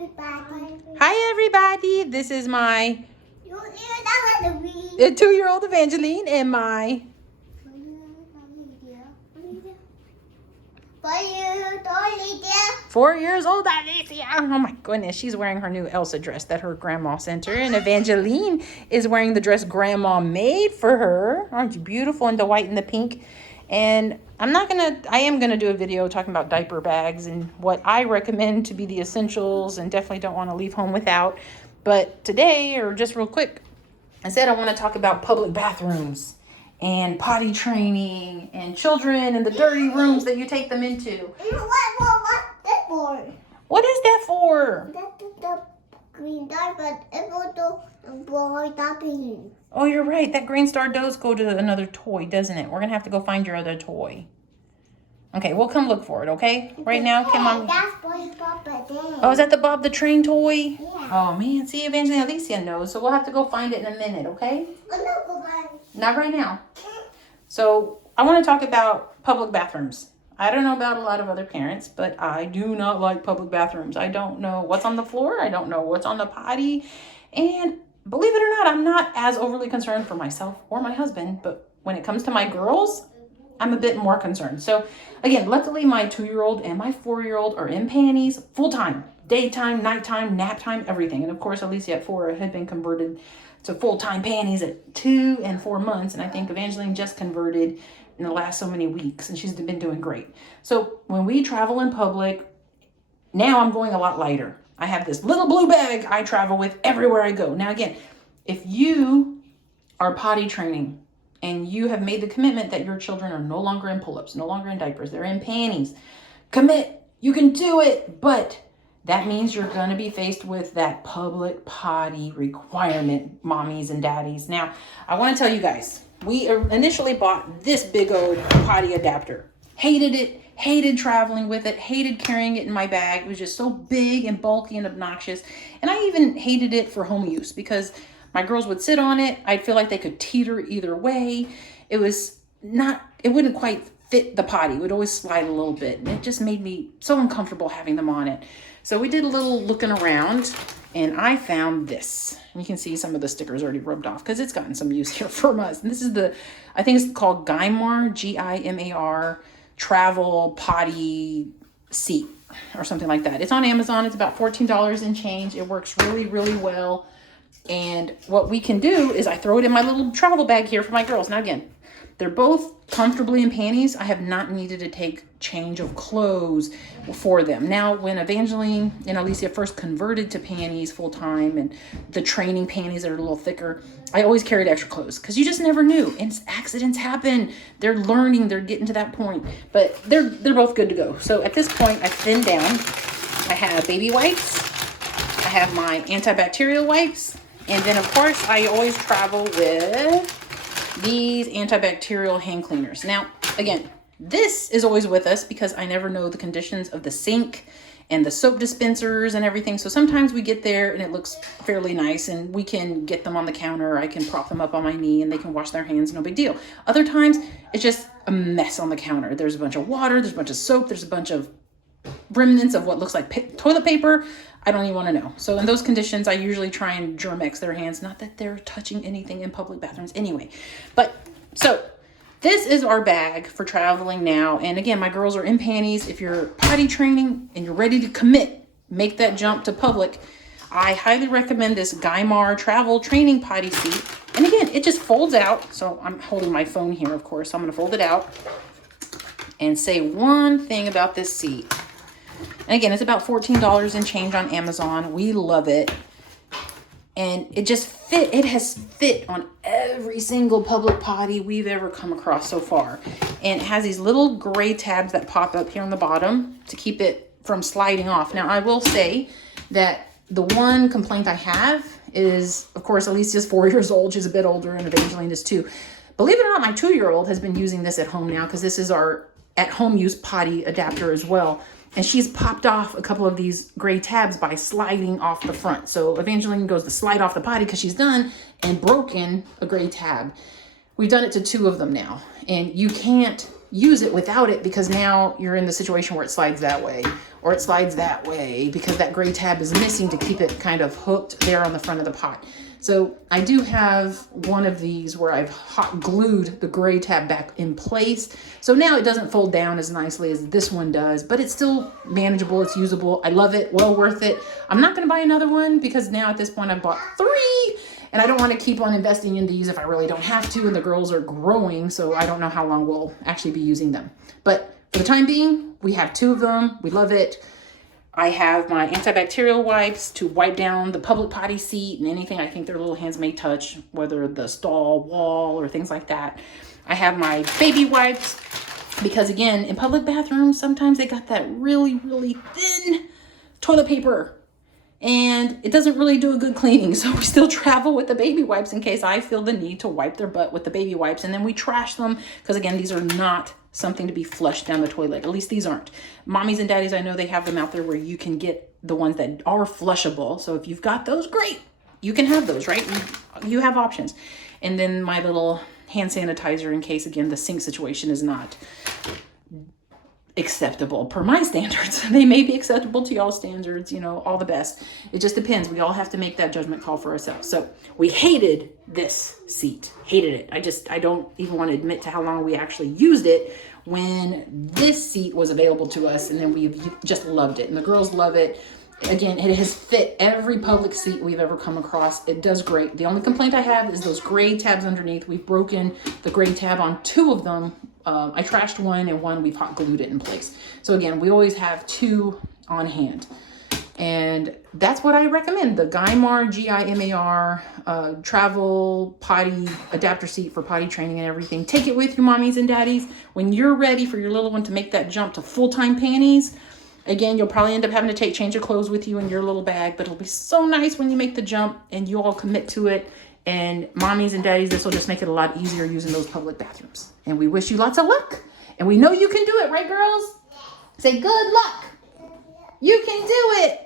everybody. Hi, everybody. This is my You that 2-year-old Evangeline and my 4 years old Alicia. Oh my goodness, she's wearing her new Elsa dress that her grandma sent her, and Evangeline is wearing the dress grandma made for her. Aren't you beautiful in the white and the pink? And I am gonna do a video talking about diaper bags and what I recommend to be the essentials and definitely don't want to leave home without. But today, or just real quick, I said I want to talk about public bathrooms and potty training and children and the dirty rooms that you take them into. What's that for? What is that for? That's the green dot, but it will do boy tapping. Oh, you're right. That green star does go to another toy, doesn't it? We're going to have to go find your other toy. Okay, we'll come look for it, okay? Right now, come on. That's boy Papa Day. Oh, is that the Bob the Train toy? Yeah. Oh, man. See, Evangeline Alicia knows, so we'll have to go find it in a minute, okay? Not right now. So I want to talk about public bathrooms. I don't know about a lot of other parents, but I do not like public bathrooms. I don't know what's on the floor. I don't know what's on the potty. And believe it or not, I'm not as overly concerned for myself or my husband, but when it comes to my girls, I'm a bit more concerned. So again, luckily my 2-year-old and my 4-year-old are in panties full time, daytime, nighttime, nap time, everything. And of course, Alicia at 4 had been converted to full-time panties at 2 and 4 months. And I think Evangeline just converted in the last so many weeks, and she's been doing great. So when we travel in public, now I'm going a lot lighter. I have this little blue bag I travel with everywhere I go. Now again, if you are potty training and you have made the commitment that your children are no longer in pull-ups, no longer in diapers, they're in panties, commit, you can do it, but that means you're going to be faced with that public potty requirement, mommies and daddies. Now, I want to tell you guys, we initially bought this big old potty adapter. Hated it, hated traveling with it, hated carrying it in my bag. It was just so big and bulky and obnoxious. And I even hated it for home use because my girls would sit on it. I'd feel like they could teeter either way. It wouldn't quite fit the potty. It would always slide a little bit. And it just made me so uncomfortable having them on it. So we did a little looking around and I found this. You can see some of the stickers already rubbed off because it's gotten some use here from us. And this is I think it's called Gimar, Gimar, travel potty seat or something like that. It's on Amazon. It's about $14 and change. It works really, really well. And what we can do is I throw it in my little travel bag here for my girls. Now again, they're both comfortably in panties. I have not needed to take change of clothes for them. Now, when Evangeline and Alicia first converted to panties full time and the training panties that are a little thicker, I always carried extra clothes because you just never knew. And accidents happen. They're learning. They're getting to that point. But they're both good to go. So at this point, I thinned down. I have baby wipes. I have my antibacterial wipes. And then, of course, I always travel with these antibacterial hand cleaners. Now, again, this is always with us because I never know the conditions of the sink and the soap dispensers and everything. So sometimes we get there and it looks fairly nice and we can get them on the counter. I can prop them up on my knee and they can wash their hands. No big deal. Other times it's just a mess on the counter. There's a bunch of water. There's a bunch of soap. There's a bunch of remnants of what looks like toilet paper. I don't even want to know. So in those conditions, I usually try and Germ-X their hands. Not that they're touching anything in public bathrooms anyway. But so this is our bag for traveling now. And again, my girls are in panties. If you're potty training and you're ready to commit, make that jump to public, I highly recommend this Gimar travel training potty seat. And again, it just folds out. So I'm holding my phone here, of course. So I'm going to fold it out and say one thing about this seat. And again, it's about $14 and change on Amazon. We love it. And it has fit on every single public potty we've ever come across so far. And it has these little gray tabs that pop up here on the bottom to keep it from sliding off. Now, I will say that the one complaint I have is, of course, Alicia's 4 years old. She's a bit older, and Evangeline is too. Believe it or not, my 2-year-old has been using this at home now because this is our at-home use potty adapter as well. And she's popped off a couple of these gray tabs by sliding off the front. So Evangeline goes to slide off the potty because she's done and broken a gray tab. We've done it to 2 of them now. And you can't use it without it because now you're in the situation where it slides that way or it slides that way because that gray tab is missing to keep it kind of hooked there on the front of the pot. So I do have one of these where I've hot glued the gray tab back in place. So now it doesn't fold down as nicely as this one does, but it's still manageable. It's usable. I love it. Well worth it. I'm not going to buy another one because now at this point I've bought 3 and I don't want to keep on investing in these if I really don't have to, and the girls are growing. So I don't know how long we'll actually be using them. But for the time being, we have 2 of them. We love it. I have my antibacterial wipes to wipe down the public potty seat and anything I think their little hands may touch, whether the stall wall or things like that. I have my baby wipes because, again, in public bathrooms, sometimes they got that really, really thin toilet paper and it doesn't really do a good cleaning. So we still travel with the baby wipes in case I feel the need to wipe their butt with the baby wipes. And then we trash them because, again, these are not something to be flushed down the toilet. At least these aren't. Mommies and daddies, I know they have them out there where you can get the ones that are flushable. So if you've got those, great. You can have those, right? You have options. And then my little hand sanitizer in case, again, the sink situation is not acceptable per my standards. They may be acceptable to y'all's standards, you know, all the best. It just depends. We all have to make that judgment call for ourselves. So we hated this seat. Hated it. I don't even want to admit to how long we actually used it when this seat was available to us, and then we've just loved it. And the girls love it. Again, it has fit every public seat we've ever come across. It does great. The only complaint I have is those gray tabs underneath. We've broken the gray tab on 2 of them. I trashed one, and one we've hot glued it in place. So again, we always have 2 on hand. And that's what I recommend. The Gimar, G-I-M-A-R, travel potty adapter seat for potty training and everything. Take it with you, mommies and daddies. When you're ready for your little one to make that jump to full-time panties, again, you'll probably end up having to change of clothes with you in your little bag, but it'll be so nice when you make the jump and you all commit to it. And mommies and daddies, this will just make it a lot easier using those public bathrooms. And we wish you lots of luck. And we know you can do it, right, girls? Say good luck. You can do it.